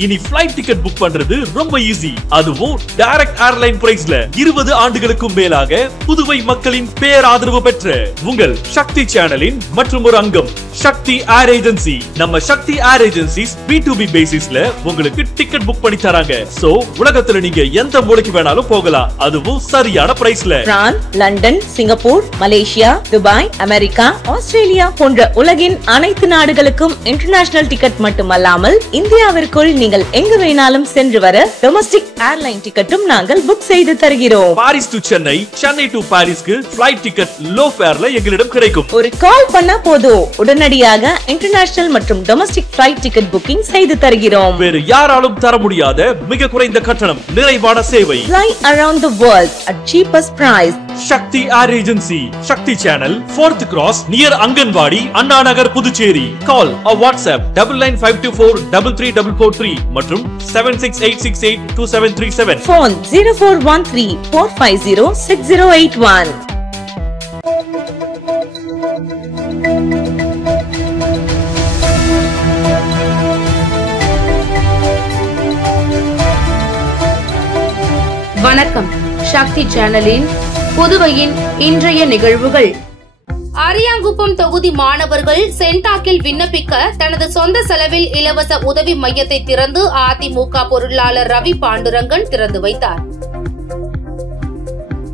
இனி flight ticket book பண்றது ரொம்ப ஈஸி. அதுவும் டைரக்ட் ஏர்லைன் பிரைஸ்ல 20 ஆண்டுகளுக்கும் மேலாக புதுவை மக்களின் பேராதரவு பெற்ற உங்கள் சக்தி சேனலின் மற்றும் ஒரு அங்கம் சக்தி ஏர் ஏஜென்சி. நம்ம சக்தி ஏர் ஏஜென்சிஸ் B2B பேசிஸ்ல உங்களுக்கு டிக்கெட் புக் பண்ணி தராங்க. சோ உலகத்துல நீங்க எந்த மூலைக்கு வேணாலும் போகலாம், அதுவும் சரியான பிரைஸ்ல. France, London, Singapore, Malaysia, Dubai, America, Australia போன்ற உலகின் அனைத்து நாடுகளுக்கும் இன்டர்நேஷனல் டிக்கெட் மட்டுமல்லாமல் இந்தியாவிற்குள் நீங்கள் எங்கு வேணாலும் சென்று வர டொமஸ்டிக் ஏர்லைன் டிக்கெட்டும் நாங்கள் புக் செய்து தருகிறோம். Paris to Chennai, Chennai to பாரிஸ்க்கு ஃபிளைட் டிக்கெட் லோ ஃபேர்ல எங்களிடம் கிடைக்கும். ஒரு கால் பண்ணா போதும், உடனடியாக இன்டர்நேஷனல் மற்றும் டொமஸ்டிக் ஃபிளைட் டிக்கெட் புக்கிங் செய்து தருகிறோம். வேறு யாராலும் தர முடியாத மிக குறைந்த கட்டணம், நிறைவான சேவை. Fly around the world at cheapest price. Sakthi air agency, Sakthi channel, 4th Cross, near anganwadi, Anna Nagar, Puducherry. Call or WhatsApp 9952433443 மற்றும் 76868277. Phone 0413-450-6081. வணக்கம். சக்தி சேனலின் புதுவையின் இன்றைய நிகழ்வுகள். அரியாங்குப்பம் தொகுதி மாணவர்கள் சென்டாக்கில் விண்ணப்பிக்க தனது சொந்த செலவில் இலவச உதவி மையத்தை திறந்து அதிமுக பொருளாளர் ரவி பாண்டுரங்கன் திறந்து வைத்தார்.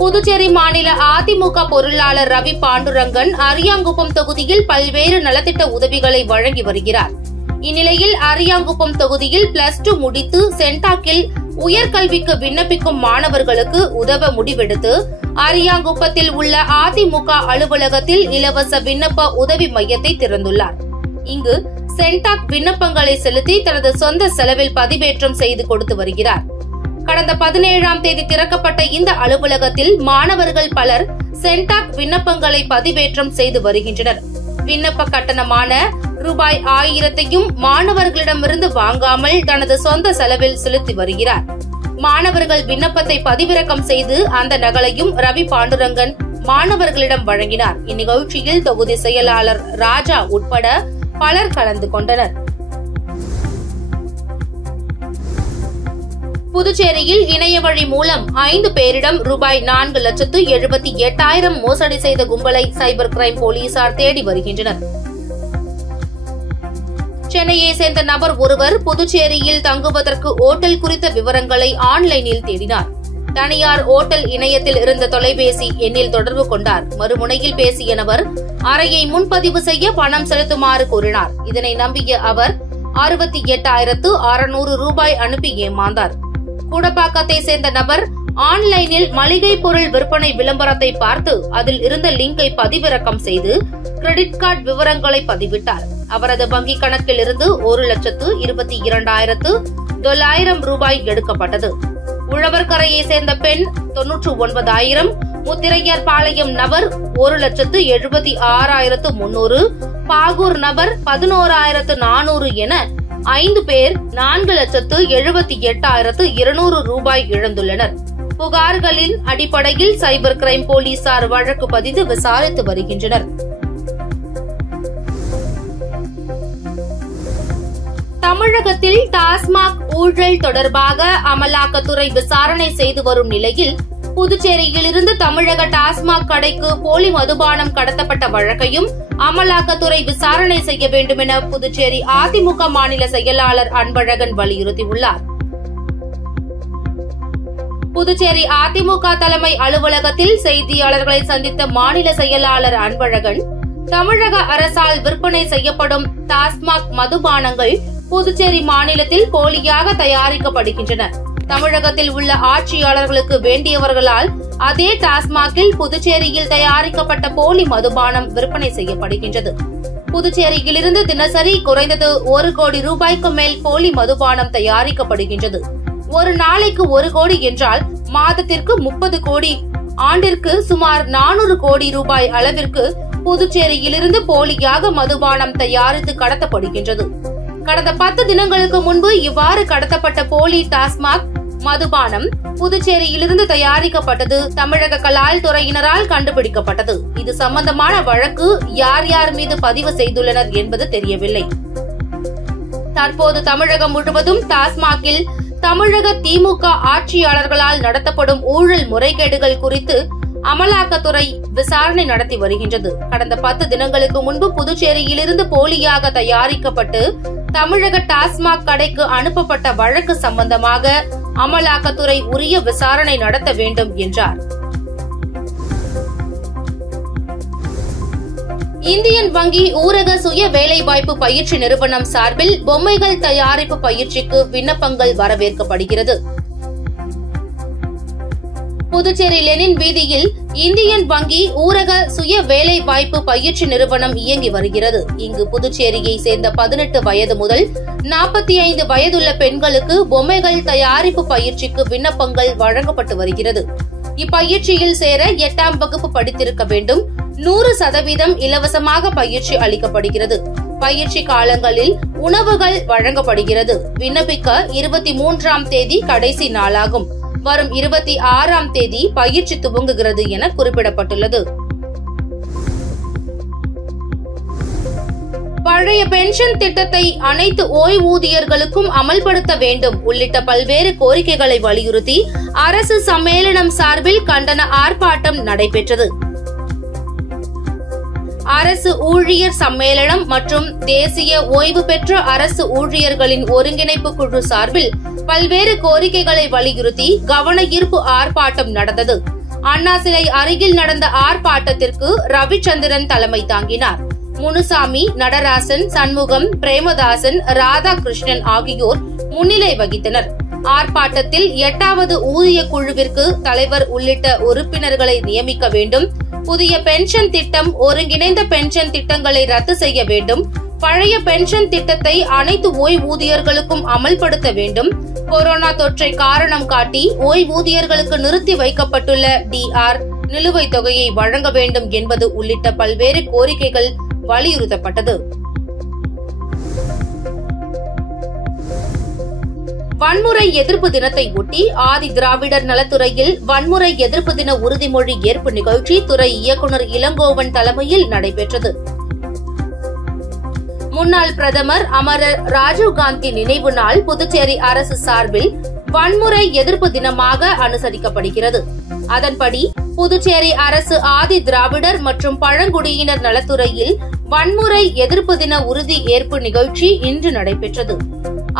புதுச்சேரி மாநில அதிமுக பொருளாளர் ரவி பாண்டுரங்கன் அரியாங்குப்பம் தொகுதியில் பல்வேறு நலத்திட்ட உதவிகளை வழங்கி வருகிறார். இந்நிலையில் அரியாங்குப்பம் தொகுதியில் +2 முடித்து சென்டாக்கில் உயர்கல்விக்கு விண்ணப்பிக்கும் மாணவர்களுக்கு உதவ முடிவெடுத்து அரியாங்குப்பத்தில் உள்ள அதிமுக அலுவலகத்தில் இலவச விண்ணப்ப உதவி மையத்தை திறந்துள்ளார். இங்கு சென்டாக் விண்ணப்பங்களை செலுத்தி தனது சொந்த செலவில் பதிவேற்றம் செய்து கொடுத்து வருகிறார். கடந்த 17ஆம் தேதி திறக்கப்பட்ட இந்த அலுவலகத்தில் மாணவர்கள் பலர் சென்டாக் விண்ணப்பங்களை பதிவேற்றம் செய்து வருகின்றனர். விண்ணப்ப கட்டணமான ரூபாய் 1000 மாணவர்களிடமிருந்து வாங்காமல் தனது சொந்த செலவில் செலுத்தி வருகிறார். மாணவர்கள் விண்ணப்பத்தை பதிவிறக்கம் செய்து அந்த நகலையும் ரவி பாண்டுரங்கன் மாணவர்களிடம் வழங்கினார். இந்நிகழ்ச்சியில் தொகுதி செயலாளர் ராஜா உட்பட பலர் கலந்து கொண்டனர். புதுச்சேரியில் இணைய வழி மூலம் 5 பேரிடம் ரூபாய் 4,78,000 மோசடி செய்த கும்பலை சைபர் கிரைம் போலீசார் தேடி வருகின்றனர். சென்னையை சேர்ந்த நபர் ஒருவர் புதுச்சேரியில் தங்குவதற்கு ஓட்டல் குறித்த விவரங்களை ஆன்லைனில் தேடினார். தனியார் ஓட்டல் இணையத்தில் இருந்த தொலைபேசி எண்ணில் தொடர்பு கொண்டார். மறுமுனையில் பேசிய நபர் அறையை முன்பதிவு செய்ய பணம் செலுத்துமாறு கூறினார். இதனை நம்பிய அவர் 68,600 ரூபாய் அனுப்பி ஏமாந்தார். கூடப்பாக்கத்தை சேர்ந்த நபர் ஆன்லைனில் மளிகை பொருள் விற்பனை விளம்பரத்தை பார்த்து அதில் இருந்த லிங்கை பதிவிறக்கம் செய்து கிரெடிட் கார்டு விவரங்களை பதிவிட்டார். அவரது வங்கிக் கணக்கில் இருந்து 1,22,900 ரூபாய் எடுக்கப்பட்டது. உழவர்கரையை சேர்ந்த பெண் 99,000, முத்திரையர் பாளையம் நபர் 1,76,300, பாகூர் நபர் 11,400 என 5 பேர் 4,78,200 ரூபாய் இழந்துள்ளனர். புகார்களின் அடிப்படையில் சைபர் கிரைம் போலீசார் வழக்கு பதிந்து விசாரித்து வருகின்றனர். தமிழகத்தில் டாஸ்மாக் ஊழல் தொடர்பாக அமலாக்கத்துறை விசாரணை செய்து வரும் நிலையில் புதுச்சேரியிலிருந்து தமிழக டாஸ்மாக் கடைக்கு போலி மதுபானம் கடத்தப்பட்ட வழக்கையும் அமலாக்கத்துறை விசாரணை செய்ய வேண்டும் என புதுச்சேரி அதிமுக மாநில செயலாளர் அன்பழகன் வலியுறுத்தியுள்ளார். புதுச்சேரி அதிமுக தலைமை அலுவலகத்தில் செய்தியாளர்களை சந்தித்த மாநில செயலாளர் அன்பழகன், தமிழக அரசால் விற்பனை செய்யப்படும் டாஸ்மாக் மதுபானங்கள் புதுச்சேரி மாநிலத்தில் போலியாக தயாரிக்கப்படுகின்றன. தமிழகத்தில் உள்ள ஆட்சியாளர்களுக்கு வேண்டியவர்களால் அதே டாஸ்மாகில் புதுச்சேரியில் தயாரிக்கப்பட்ட போலி மதுபானம் விற்பனை செய்யப்படுகின்றது. புதுச்சேரியிலிருந்து தினசரி குறைந்தது 1 கோடி ரூபாய்க்கு மேல் போலி மதுபானம் தயாரிக்கப்படுகின்றது. ஒரு நாளைக்கு 1 கோடி என்றால் மாதத்திற்கு 30 கோடி, ஆண்டிற்கு சுமார் 400 கோடி ரூபாய் அளவிற்கு புதுச்சேரியிலிருந்து போலியாக மதுபானம் தயாரித்து கடத்தப்படுகின்றது. கடந்த 10 தினங்களுக்கு முன்பு இவ்வாறு கடத்தப்பட்ட போலி டாஸ்மாக் மதுபானம் புதுச்சேரியிலிருந்து தயாரிக்கப்பட்டது தமிழக கலால் துறையினரால் கண்டுபிடிக்கப்பட்டது. இது சம்பந்தமான வழக்கு யார் யார் மீது பதிவு செய்துள்ளனர் என்பது தெரியவில்லை. தற்போது தமிழகம் முழுவதும் டாஸ்மாகில் தமிழக திமுக ஆட்சியாளர்களால் நடத்தப்படும் ஊழல் முறைகேடுகள் குறித்து அமலாக்கத்துறை விசாரணை நடத்தி வருகின்றது. கடந்த 10 தினங்களுக்கு முன்பு புதுச்சேரியிலிருந்து போலியாக தயாரிக்கப்பட்டு தமிழக டாஸ்மாக் கடைக்கு அனுப்பப்பட்ட வழக்கு சம்பந்தமாக அமலாக்கத்துறை உரிய விசாரணை நடத்த வேண்டும் என்றார். இந்தியன் வங்கி ஊரக சுய வேலைவாய்ப்பு பயிற்சி நிறுவனம் சார்பில் பொம்மைகள் தயாரிப்பு பயிற்சிக்கு விண்ணப்பங்கள் வரவேற்கப்படுகிறது. புதுச்சேரி லெனின் வீதியில் இந்தியன் வங்கி ஊரக சுய வேலை வாய்ப்பு பயிற்சி நிறுவனம் இயங்கி வருகிறது. இங்கு புதுச்சேரியை சேர்ந்த 18 வயது முதல் 45 வயதுள்ள பெண்களுக்கு பொம்மைகள் தயாரிப்பு பயிற்சிக்கு விண்ணப்பங்கள் வழங்கப்பட்டு வருகிறது. இப்பயிற்சியில் சேர 8ஆம் வகுப்பு படித்திருக்க வேண்டும். 100% இலவசமாக பயிற்சி அளிக்கப்படுகிறது. பயிற்சி காலங்களில் உணவுகள் வழங்கப்படுகிறது. விண்ணப்பிக்க 23ஆம் தேதி கடைசி நாளாகும். வரும் 26ஆம் தேதி பயிற்சி துவங்குகிறது என குறிப்பிடப்பட்டுள்ளது. பழைய பென்ஷன் திட்டத்தை அனைத்து ஓய்வூதியர்களுக்கும் அமல்படுத்த வேண்டும் உள்ளிட்ட பல்வேறு கோரிக்கைகளை வலியுறுத்தி அரசு சம்மேளனம் சார்பில் கண்டன ஆர்ப்பாட்டம் நடைபெற்றது. அரசு ஊழியர் சம்மேளனம் மற்றும் தேசிய ஓய்வு பெற்ற அரசு ஊழியர்களின் ஒருங்கிணைப்பு குழு சார்பில் பல்வேறு கோரிக்கைகளை வலியுறுத்தி கவன ஈர்ப்பு ஆர்ப்பாட்டம் நடந்தது. அண்ணா சிலை அருகில் நடந்த ஆர்ப்பாட்டத்திற்கு ரவிச்சந்திரன் தலைமை தாங்கினார். முனுசாமி, நடராசன், சண்முகம், பிரேமதாசன், ராதாகிருஷ்ணன் ஆகியோர் முன்னிலை வகித்தனர். ஆர்ப்பாட்டத்தில் 8வது ஊதிய குழுவிற்கு தலைவர் உள்ளிட்ட உறுப்பினர்களை நியமிக்க வேண்டும், புதிய பென்ஷன் திட்டம், ஒருங்கிணைந்த பென்ஷன் திட்டங்களை ரத்து செய்ய வேண்டும், பழைய பென்ஷன் திட்டத்தை அனைத்து ஓய்வூதியர்களுக்கும் அமல்படுத்த வேண்டும், கொரோனா தொற்றை காரணம் காட்டி ஓய்வூதியர்களுக்கு நிறுத்தி வைக்கப்பட்டுள்ள DR நிலுவைத் தொகையை வழங்க வேண்டும் என்பது உள்ளிட்ட பல்வேறு கோரிக்கைகள் வலியுறுத்தப்பட்டது. வன்முறை எதிர்ப்பு தினத்தை ஒட்டி ஆதி திராவிடர் நலத்துறையில் வன்முறை எதிர்ப்பு தின உறுதிமொழி ஏற்பு நிகழ்ச்சி துறை இயக்குநர் இளங்கோவன் தலைமையில் நடைபெற்றது. முன்னாள் பிரதமர் அமரர் ராஜீவ்காந்தி நினைவு நாள் புதுச்சேரி அரசு சார்பில் வன்முறை எதிர்ப்பு தினமாக அனுசரிக்கப்படுகிறது. அதன்படி புதுச்சேரி அரசு ஆதி திராவிடர் மற்றும் பழங்குடியினர் நலத்துறையில் வன்முறை எதிர்ப்பு தின உறுதி ஏற்பு நிகழ்ச்சி இன்று நடைபெற்றது.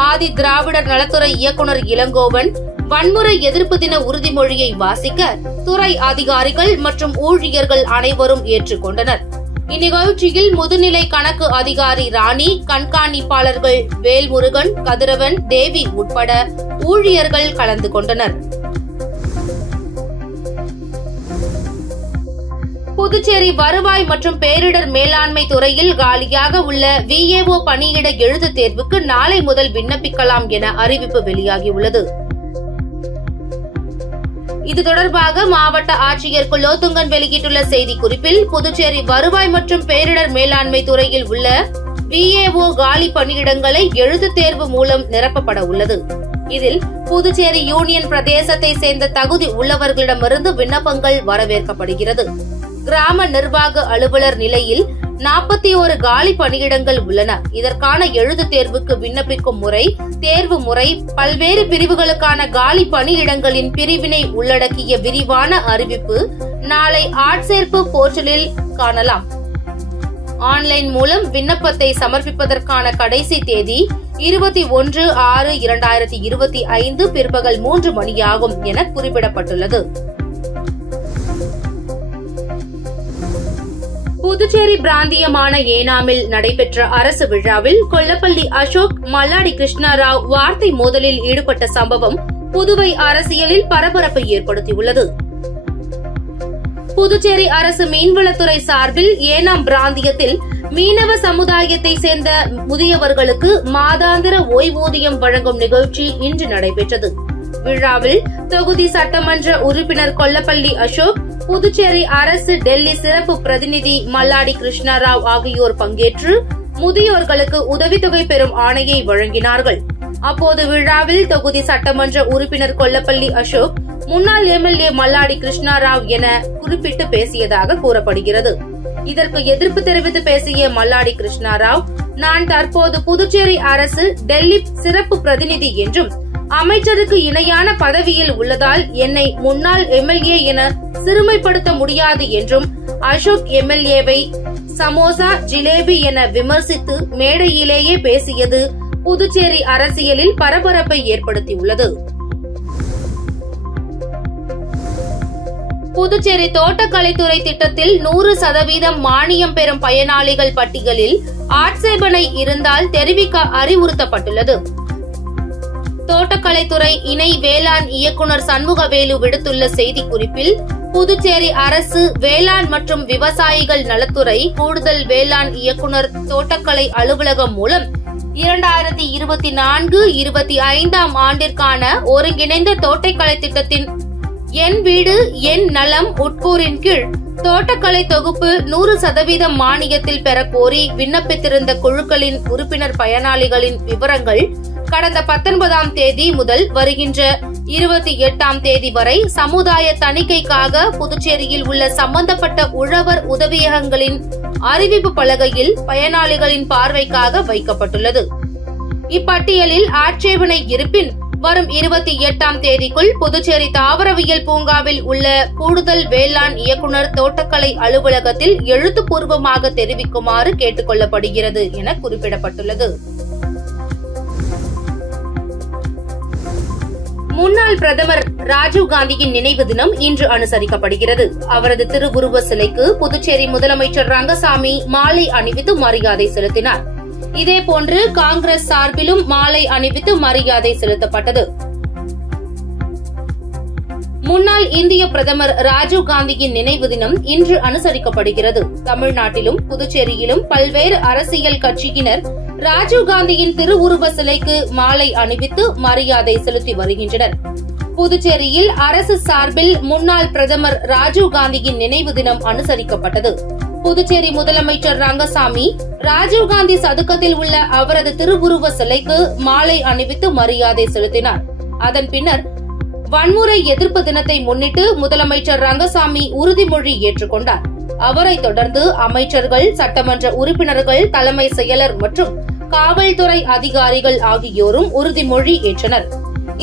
ஆதி திராவிடர் நலத்துறை இயக்குநர் இளங்கோவன் வன்முறை எதிர்ப்பு தின உறுதிமொழியை வாசிக்க துறை அதிகாரிகள் மற்றும் ஊழியர்கள் அனைவரும் ஏற்றுக்கொண்டனர். இந்நிகழ்ச்சியில் முதுநிலை கணக்கு அதிகாரி ராணி, கண்காணிப்பாளர்கள் வேல்முருகன், கதிரவன், தேவி உட்பட ஊழியர்கள் கலந்து கொண்டனர். புதுச்சேரி வருவாய் மற்றும் பேரிடர் மேலாண்மை துறையில் காலியாக உள்ள VAO பணியிட எழுத்து தேர்வுக்கு நாளை முதல் விண்ணப்பிக்கலாம் என அறிவிப்பு வெளியாகியுள்ளது. இது தொடர்பாக மாவட்ட ஆட்சியர் குலோத்துங்கன் வெளியிட்டுள்ள செய்திக்குறிப்பில், புதுச்சேரி வருவாய் மற்றும் பேரிடர் மேலாண்மை துறையில் உள்ள VAO காலி பணியிடங்களை எழுத்து தேர்வு மூலம் நிரப்பப்பட உள்ளது. இதில் புதுச்சேரி யூனியன் பிரதேசத்தை சேர்ந்த தகுதி உள்ளவர்களிடமிருந்து விண்ணப்பங்கள் வரவேற்கப்படுகிறது. கிராம நிர்வாக அலுவலர் நிலையில் 41 காலி பணியிடங்கள் உள்ளன. இதற்கான எழுத்து தேர்வுக்கு விண்ணப்பிக்கும் முறை, தேர்வு முறை, பல்வேறு பிரிவுகளுக்கான காலி பணியிடங்களின் பிரிவினை உள்ளடக்கிய விரிவான அறிவிப்பு நாளை ஆட்சேர்ப்பு போர்ட்டலில் காணலாம். ஆன்லைன் மூலம் விண்ணப்பத்தை சமர்ப்பிப்பதற்கான கடைசி தேதி 21/6/2025 பிற்பகல் 3 மணியாகும் என குறிப்பிடப்பட்டுள்ளது. புதுச்சேரி பிராந்தியமான ஏனாமில் நடைபெற்ற அரசு விழாவில் கொல்லப்பள்ளி அசோக், மல்லாடி கிருஷ்ணராவ் வார்த்தை மோதலில் ஈடுபட்ட சம்பவம் புதுவை அரசியலில் பரபரப்பை ஏற்படுத்தியுள்ளது. புதுச்சேரி அரசு மீன்வளத்துறை சார்பில் ஏனாம் பிராந்தியத்தில் மீனவ சமுதாயத்தை சேர்ந்த முதியவர்களுக்கு மாதாந்திர ஓய்வூதியம் வழங்கும் நிகழ்ச்சி இன்று நடைபெற்றது. விழாவில் தொகுதி சட்டமன்ற உறுப்பினர் கொல்லப்பள்ளி அசோக், புதுச்சேரி அரசு டெல்லி சிறப்பு பிரதிநிதி மல்லாடி கிருஷ்ணராவ் ஆகியோர் பங்கேற்று முதியோர்களுக்கு உதவித்தொகை பெறும் ஆணையை வழங்கினார்கள். அப்போது விழாவில் தொகுதி சட்டமன்ற உறுப்பினர் கொல்லப்பள்ளி அசோக் முன்னாள் MLA மல்லாடி கிருஷ்ணராவ் என குறிப்பிட்டு பேசியதாக கூறப்படுகிறது. இதற்கு எதிர்ப்பு தெரிவித்து பேசிய மல்லாடி கிருஷ்ணராவ், நான் தற்போது புதுச்சேரி அரசு டெல்லி சிறப்பு பிரதிநிதி என்றும் அமைச்சருக்கு இணையான பதவியில் உள்ளதால் என்னை முன்னாள் எம்எல்ஏ என சிறுமைப்படுத்த முடியாது என்றும் அசோக் எம்எல்ஏவை சமோசா ஜிலேபி என விமர்சித்து மேடையிலேயே பேசியது புதுச்சேரி அரசியலில் பரபரப்பை ஏற்படுத்தியுள்ளது. புதுச்சேரி தோட்டக்கலைத்துறை திட்டத்தில் 100% மானியம் பெறும் பயனாளிகள் பட்டியலில் ஆட்சேபனை இருந்தால் தெரிவிக்க அறிவுறுத்தப்பட்டுள்ளது. தோட்டக்கலைத்துறை இணை வேளாண் இயக்குநர் சண்முகவேலு விடுத்துள்ள செய்திக்குறிப்பில், புதுச்சேரி அரசு வேளாண் மற்றும் விவசாயிகள் நலத்துறை கூடுதல் வேளாண் இயக்குநர் தோட்டக்கலை அலுவலகம் மூலம் 2024-25 ஆண்டிற்கான ஒருங்கிணைந்த தோட்டக்கலை திட்டத்தின் என் வீடு என் நலம் உட்கூறின் கீழ் தோட்டக்கலை தொகுப்பு 100% மானியத்தில் பெறக்கோரி விண்ணப்பித்திருந்த குழுக்களின் உறுப்பினர் பயனாளிகளின் விவரங்கள் கடந்த 19ஆம் தேதி முதல் வருகின்ற 28ஆம் தேதி வரை சமுதாய தணிக்கைக்காக புதுச்சேரியில் உள்ள சம்பந்தப்பட்ட உழவர் உதவியகங்களின் அறிவிப்பு பலகையில் பயனாளிகளின் பார்வைக்காக வைக்கப்பட்டுள்ளது. இப்பட்டியலில் ஆட்சேபனை இருப்பின் வரும் 28ஆம் தேதிக்குள் புதுச்சேரி தாவரவியல் பூங்காவில் உள்ள கூடுதல் வேளாண் இயக்குநர் தோட்டக்கலை அலுவலகத்தில் எழுத்துப்பூர்வமாக தெரிவிக்குமாறு கேட்டுக் கொள்ளப்படுகிறது என குறிப்பிடப்பட்டுள்ளது. முன்னாள் பிரதமர் ராஜீவ்காந்தியின் நினைவு தினம் இன்று அனுசரிக்கப்படுகிறது. அவரது திருவுருவ சிலைக்கு புதுச்சேரி முதலமைச்சர் ரங்கசாமி மாலை அணிவித்து மரியாதை செலுத்தினார். இதேபோன்று காங்கிரஸ் சார்பிலும் மாலை அணிவித்து மரியாதை செலுத்தப்பட்டது. முன்னாள் இந்திய பிரதமர் ராஜீவ்காந்தியின் நினைவு தினம் இன்று அனுசரிக்கப்படுகிறது. தமிழ்நாட்டிலும் புதுச்சேரியிலும் பல்வேறு அரசியல் கட்சியினர் ராஜீவ்காந்தியின் திருவுருவ சிலைக்கு மாலை அணிவித்து மரியாதை செலுத்தி வருகின்றனர். புதுச்சேரியில் அரசு சார்பில் முன்னாள் பிரதமர் ராஜீவ்காந்தியின் நினைவு தினம் அனுசரிக்கப்பட்டது. புதுச்சேரி முதலமைச்சர் ரங்கசாமி ராஜீவ்காந்தி சதுக்கத்தில் உள்ள அவரது திருவுருவ சிலைக்கு மாலை அணிவித்து மரியாதை செலுத்தினார். அதன் பின்னர் வன்முறை எதிர்ப்பு தினத்தை முன்னிட்டு முதலமைச்சர் ரங்கசாமி உறுதிமொழி ஏற்றுக்கொண்டார். அவரைத் தொடர்ந்து அமைச்சர்கள், சட்டமன்ற உறுப்பினர்கள், தலைமை செயலர் மற்றும் காவல்துறை அதிகாரிகள் ஆகியோரும் உறுதிமொழி ஏற்றனர்.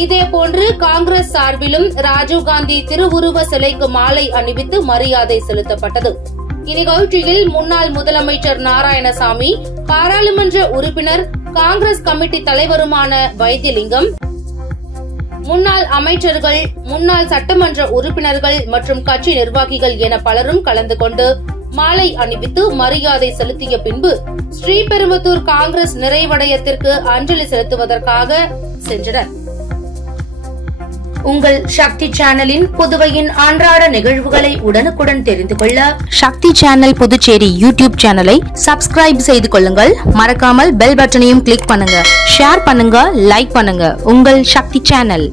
இதேபோன்று காங்கிரஸ் சார்பிலும் ராஜீவ்காந்தி திருவுருவ சிலைக்கு மாலை அணிவித்து மரியாதை செலுத்தப்பட்டது. இந்நிகழ்ச்சியில் முன்னாள் முதலமைச்சர் நாராயணசாமி, பாராளுமன்ற உறுப்பினர், காங்கிரஸ் கமிட்டி தலைவருமான வைத்தியலிங்கம், முன்னாள் அமைச்சர்கள், முன்னாள் சட்டமன்ற உறுப்பினர்கள் மற்றும் கட்சி நிர்வாகிகள் என பலரும் கலந்து கொண்டு மாலை அணிவித்து மரியாதை செலுத்திய பின்பு ஸ்ரீபெரும்புதூர் காங்கிரஸ் நிறைவடையத்திற்கு அஞ்சலி செலுத்துவதற்காக சென்றனர். உங்கள் சக்தி சேனலின் புதுவையின் அன்றாட நிகழ்வுகளை உடனுக்குடன் தெரிந்து கொள்ள சக்தி சேனல் புதுச்சேரி யூடியூப் சேனலை சப்ஸ்கிரைப் செய்து கொள்ளுங்கள். மறக்காமல் பெல் பட்டனையும் கிளிக் பண்ணுங்க, ஷேர் பண்ணுங்க, லைக் பண்ணுங்க. உங்கள் சக்தி சேனல்.